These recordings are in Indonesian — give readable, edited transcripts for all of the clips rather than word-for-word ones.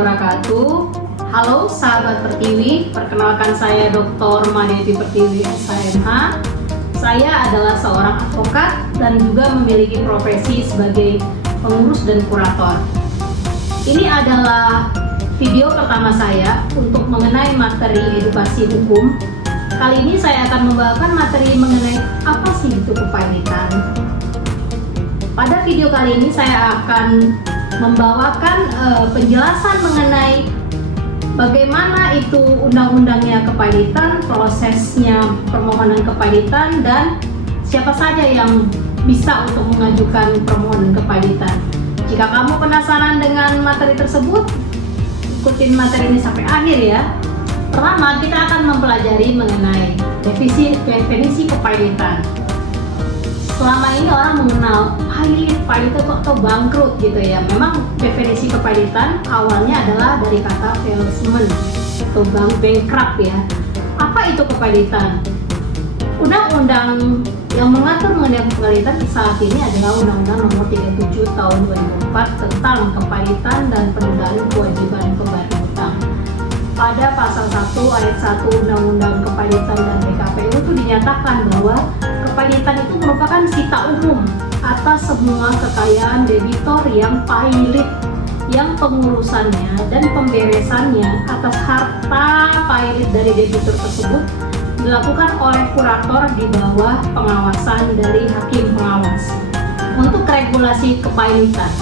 wabarakatuh. Halo sahabat Pertiwi, perkenalkan saya Dr. Madeti Pertiwi SHMH. Saya adalah seorang advokat dan juga memiliki profesi sebagai pengurus dan kurator. Ini adalah video pertama saya untuk mengenai materi edukasi hukum. Kali ini saya akan membawakan materi mengenai apa sih itu kepailitan. Pada video kali ini saya akan membawakan penjelasan mengenai bagaimana itu undang-undangnya kepailitan, prosesnya permohonan kepailitan, dan siapa saja yang bisa untuk mengajukan permohonan kepailitan. Jika kamu penasaran dengan materi tersebut, ikutin materi ini sampai akhir ya. Pertama, kita akan mempelajari mengenai definisi kepailitan. Selama ini orang mengenal pailit atau bangkrut gitu ya. Memang definisi kepailitan awalnya adalah dari kata faillment atau bankrupt ya. Apa itu kepailitan? Undang-undang yang mengatur mengenai kepailitan saat ini adalah Undang-Undang Nomor 37 Tahun 2004 tentang kepailitan dan penundaan kewajiban pembayar hutang. Pada pasal 1 ayat 1 Undang-Undang Kepailitan dan PKPU itu dinyatakan bahwa kepailitan itu merupakan sita umum atas semua kekayaan debitor yang pailit, yang pengurusannya dan pemberesannya atas harta pailit dari debitor tersebut dilakukan oleh kurator di bawah pengawasan dari hakim pengawas. Untuk regulasi kepailitan,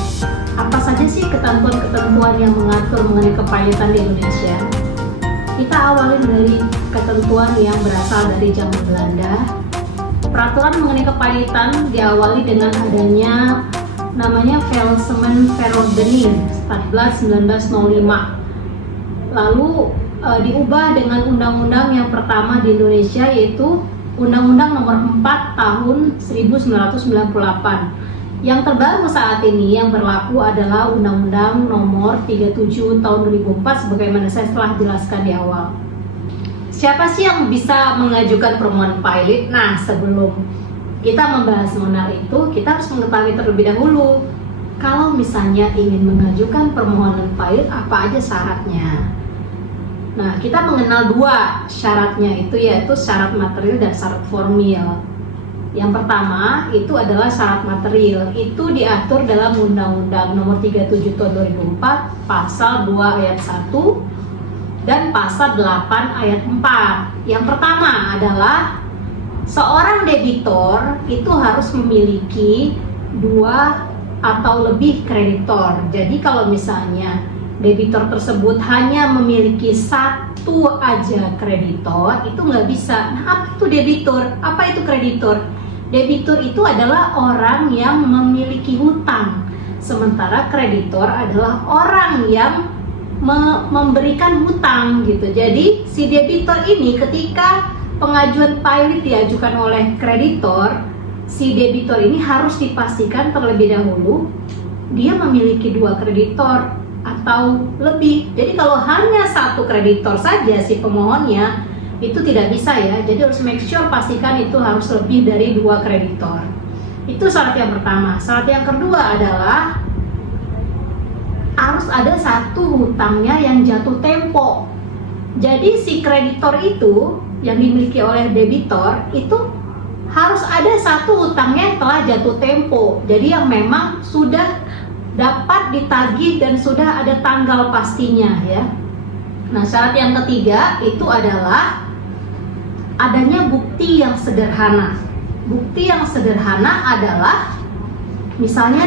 apa saja sih ketentuan-ketentuan yang mengatur mengenai kepailitan di Indonesia? Kita awali dari ketentuan yang berasal dari zaman Belanda. Peraturan mengenai kepailitan diawali dengan adanya namanya Faillment Verordening 1905. Lalu diubah dengan undang-undang yang pertama di Indonesia, yaitu Undang-Undang Nomor 4 Tahun 1998. Yang terbaru saat ini yang berlaku adalah Undang-Undang Nomor 37 Tahun 2004 sebagaimana saya telah jelaskan di awal. Siapa sih yang bisa mengajukan permohonan pailit? Nah, sebelum kita membahas mengenal itu, kita harus mengetahui terlebih dahulu kalau misalnya ingin mengajukan permohonan pailit, apa aja syaratnya. Nah, kita mengenal dua syaratnya itu, yaitu syarat material dan syarat formil. Yang pertama itu adalah syarat material. Itu diatur dalam Undang-Undang Nomor 37 Tahun 2004 Pasal 2 ayat 1 dan Pasal 8 ayat 4. Yang pertama adalah seorang debitor itu harus memiliki dua atau lebih kreditor. Jadi kalau misalnya debitor tersebut hanya memiliki satu aja kreditor, itu nggak bisa. Nah, apa itu debitor? Apa itu kreditor? Debitur itu adalah orang yang memiliki hutang, sementara kreditor adalah orang yang memberikan hutang gitu. Jadi si debitor ini ketika pengajuan pailit diajukan oleh kreditor, si debitor ini harus dipastikan terlebih dahulu dia memiliki dua kreditor atau lebih. Jadi kalau hanya satu kreditor saja si pemohonnya, itu tidak bisa ya. Jadi harus make sure, pastikan itu harus lebih dari dua kreditor. Itu syarat yang pertama. Syarat yang kedua adalah harus ada satu hutangnya yang jatuh tempo. Jadi si kreditor itu yang dimiliki oleh debitor itu harus ada satu hutangnya yang telah jatuh tempo. Jadi yang memang sudah dapat ditagih dan sudah ada tanggal pastinya ya. Nah, syarat yang ketiga itu adalah adanya bukti yang sederhana. Bukti yang sederhana adalah misalnya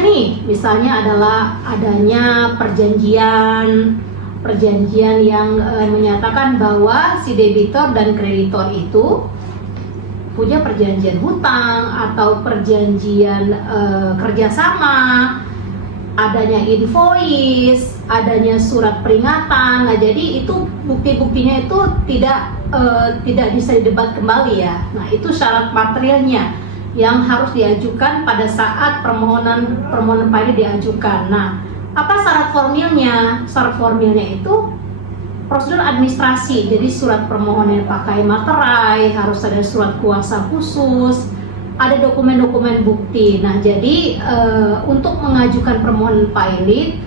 adalah adanya perjanjian yang menyatakan bahwa si debitor dan kreditor itu punya perjanjian hutang atau perjanjian kerjasama, adanya invoice, adanya surat peringatan. Nah, jadi itu bukti-buktinya itu tidak bisa didebat kembali ya. Nah, itu syarat materialnya yang harus diajukan pada saat permohonan pailit diajukan. Nah, apa syarat formilnya? Syarat formilnya itu prosedur administrasi. Jadi surat permohonan pakai materai, harus ada surat kuasa khusus, ada dokumen-dokumen bukti. Nah, jadi untuk mengajukan permohonan pailit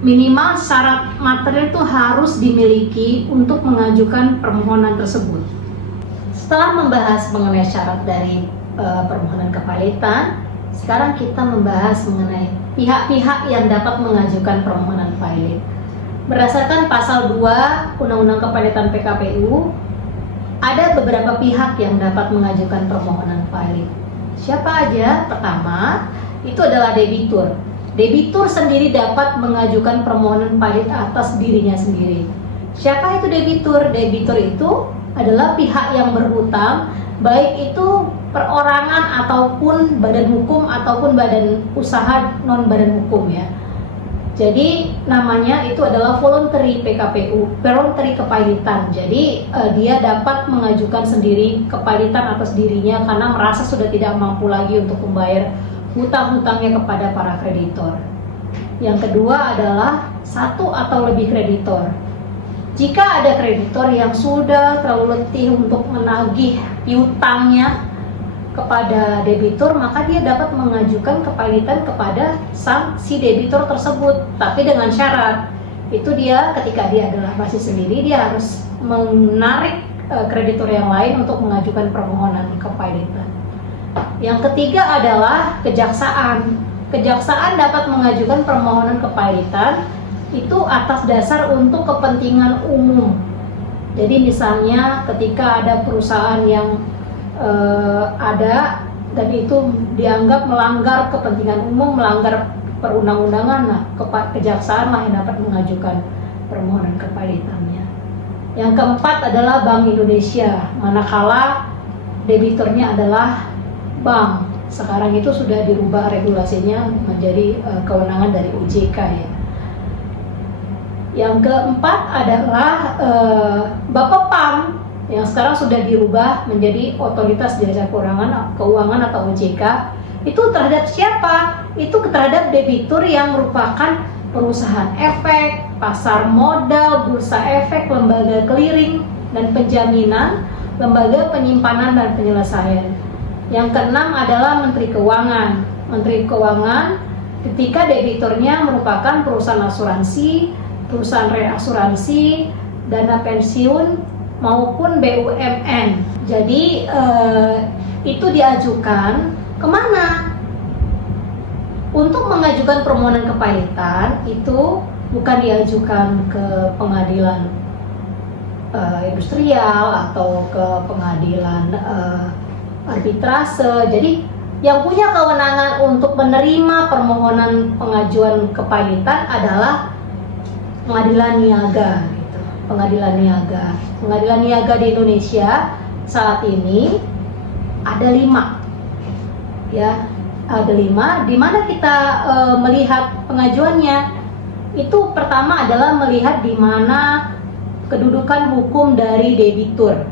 minimal syarat material itu harus dimiliki untuk mengajukan permohonan tersebut. Setelah membahas mengenai syarat dari permohonan kepilitan, sekarang kita membahas mengenai pihak-pihak yang dapat mengajukan permohonan pilot. Berdasarkan pasal 2 Undang-Undang Kepilitan PKPU, ada beberapa pihak yang dapat mengajukan permohonan pilot. Siapa aja? Pertama, itu adalah debitur. Debitur sendiri dapat mengajukan permohonan pilot atas dirinya sendiri. Siapa itu debitur? Debitur itu adalah pihak yang berhutang, baik itu perorangan ataupun badan hukum ataupun badan usaha non badan hukum ya. Jadi namanya itu adalah voluntary PKPU, voluntary kepilitan. Jadi dia dapat mengajukan sendiri kepilitan atas dirinya karena merasa sudah tidak mampu lagi untuk membayar hutang-hutangnya kepada para kreditor. Yang kedua adalah satu atau lebih kreditor. Jika ada kreditor yang sudah terlalu letih untuk menagih piutangnya kepada debitur, maka dia dapat mengajukan kepilitan kepada si debitur tersebut, tapi dengan syarat itu dia ketika dia adalah masih sendiri, dia harus menarik kreditur yang lain untuk mengajukan permohonan kepilitan. Yang ketiga adalah kejaksaan. Kejaksaan dapat mengajukan permohonan kepilitan itu atas dasar untuk kepentingan umum. Jadi misalnya ketika ada perusahaan yang ada dan itu dianggap melanggar kepentingan umum, melanggar perundang-undangan, nah kejaksaan lah yang dapat mengajukan permohonan kepilitannya. Yang keempat adalah Bank Indonesia, manakala debiturnya adalah bank. Sekarang itu sudah dirubah regulasinya menjadi kewenangan dari OJK ya. Yang keempat adalah Bapepam yang sekarang sudah dirubah menjadi Otoritas Jasa Keuangan atau OJK. Itu terhadap siapa? Itu terhadap debitur yang merupakan perusahaan efek, pasar modal, bursa efek, lembaga clearing dan penjaminan, lembaga penyimpanan dan penyelesaian. Yang keenam adalah Menteri Keuangan. Menteri Keuangan ketika debiturnya merupakan perusahaan asuransi, perusahaan reasuransi, dana pensiun, maupun BUMN. Jadi itu diajukan kemana? Untuk mengajukan permohonan kepilitan itu bukan diajukan ke pengadilan industrial atau ke pengadilan arbitrase. Jadi yang punya kewenangan untuk menerima permohonan pengajuan kepilitan adalah pengadilan niaga. Pengadilan niaga. Pengadilan niaga di Indonesia saat ini ada 5, ya, ada 5. Di mana kita melihat pengajuannya? Itu pertama adalah melihat di mana kedudukan hukum dari debitur.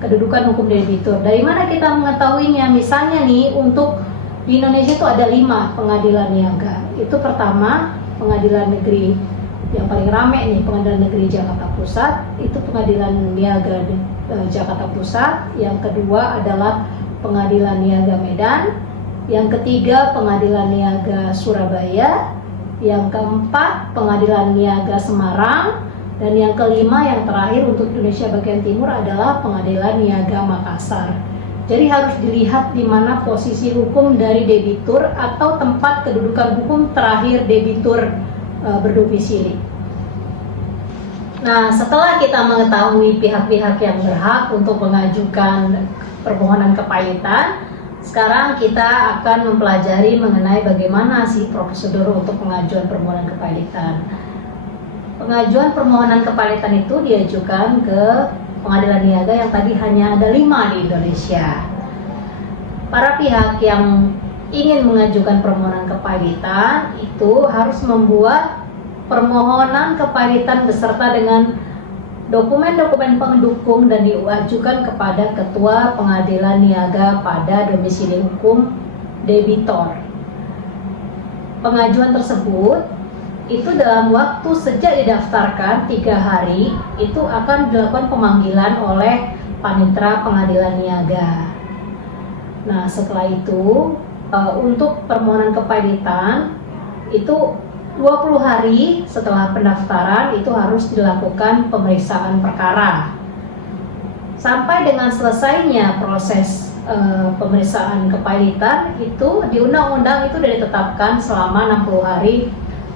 Kedudukan hukum debitur. Dari mana kita mengetahuinya? Misalnya nih, untuk di Indonesia itu ada 5 pengadilan niaga. Itu pertama pengadilan negeri yang paling ramai nih, Pengadilan Negeri Jakarta Pusat, itu Pengadilan Niaga Jakarta Pusat. Yang kedua adalah Pengadilan Niaga Medan. Yang ketiga Pengadilan Niaga Surabaya. Yang keempat Pengadilan Niaga Semarang. Dan yang kelima yang terakhir untuk Indonesia bagian timur adalah Pengadilan Niaga Makassar. Jadi harus dilihat di mana posisi hukum dari debitur atau tempat kedudukan hukum terakhir debitur berdomisili. Nah, setelah kita mengetahui pihak-pihak yang berhak untuk mengajukan permohonan kepilitan, sekarang kita akan mempelajari mengenai bagaimana sih prosedur untuk pengajuan permohonan kepilitan. Pengajuan permohonan kepilitan itu diajukan ke pengadilan niaga yang tadi hanya ada 5 di Indonesia. Para pihak yang ingin mengajukan permohonan kepilitan itu harus membuat permohonan kepilitan beserta dengan dokumen-dokumen pendukung dan diajukan kepada Ketua Pengadilan Niaga pada domisili hukum debitor. Pengajuan tersebut itu dalam waktu sejak didaftarkan 3 hari itu akan dilakukan pemanggilan oleh Panitera Pengadilan Niaga. Nah, setelah itu untuk permohonan kepilitan itu 20 hari setelah pendaftaran itu harus dilakukan pemeriksaan perkara. Sampai dengan selesainya proses pemeriksaan kepailitan itu di undang-undang itu sudah ditetapkan selama 60 hari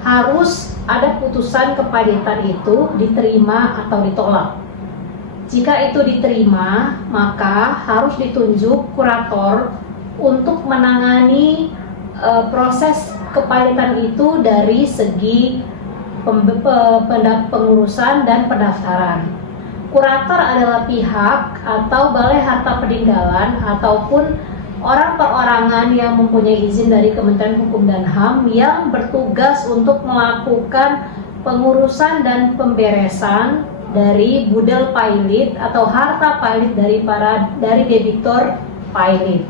harus ada putusan kepailitan itu diterima atau ditolak. Jika itu diterima, maka harus ditunjuk kurator untuk menangani proses kepailitan itu dari segi pengurusan dan pendaftaran. Kurator adalah pihak atau balai harta peninggalan ataupun orang perorangan yang mempunyai izin dari Kementerian Hukum dan HAM yang bertugas untuk melakukan pengurusan dan pemberesan dari budel pailit atau harta pailit dari debitor pailit.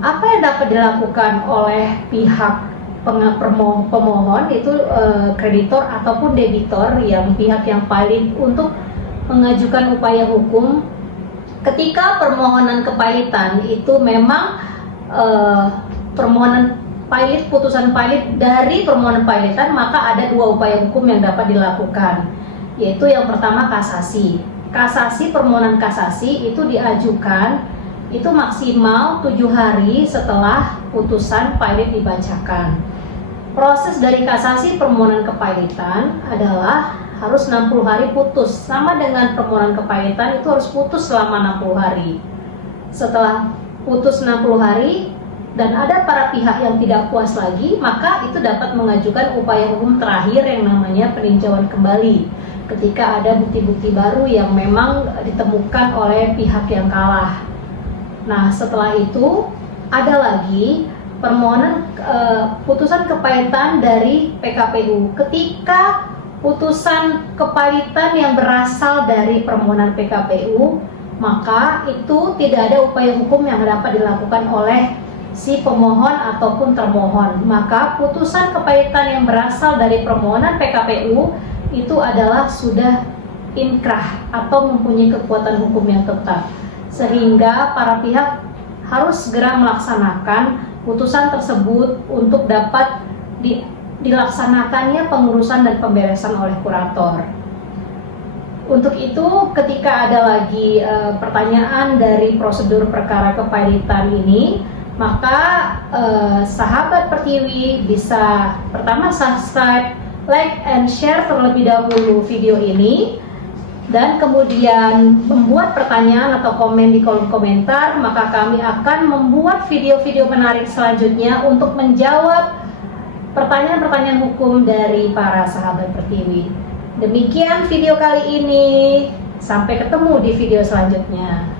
Apa yang dapat dilakukan oleh pihak pemohon itu kreditor ataupun debitor yang pihak yang pailit untuk mengajukan upaya hukum ketika permohonan kepailitan itu memang permohonan pailit, putusan pailit dari permohonan pailitan, maka ada 2 upaya hukum yang dapat dilakukan, yaitu yang pertama kasasi. Kasasi, permohonan kasasi itu diajukan itu maksimal 7 hari setelah putusan pailit dibacakan. Proses dari kasasi permohonan kepailitan adalah harus 60 hari putus, sama dengan permohonan kepailitan itu harus putus selama 60 hari. Setelah putus 60 hari dan ada para pihak yang tidak puas lagi, maka itu dapat mengajukan upaya hukum terakhir yang namanya peninjauan kembali ketika ada bukti-bukti baru yang memang ditemukan oleh pihak yang kalah. Nah, setelah itu ada lagi permohonan putusan kepailitan dari PKPU. Ketika putusan kepailitan yang berasal dari permohonan PKPU, maka itu tidak ada upaya hukum yang dapat dilakukan oleh si pemohon ataupun termohon. Maka putusan kepailitan yang berasal dari permohonan PKPU itu adalah sudah inkrah atau mempunyai kekuatan hukum yang tetap, sehingga para pihak harus segera melaksanakan putusan tersebut untuk dapat dilaksanakannya pengurusan dan pemberesan oleh kurator. Untuk itu, ketika ada lagi pertanyaan dari prosedur perkara kepailitan ini, maka sahabat Pertiwi bisa pertama subscribe, like, and share terlebih dahulu video ini, dan kemudian membuat pertanyaan atau komen di kolom komentar. Maka kami akan membuat video-video menarik selanjutnya untuk menjawab pertanyaan-pertanyaan hukum dari para sahabat Pertiwi. Demikian video kali ini, sampai ketemu di video selanjutnya.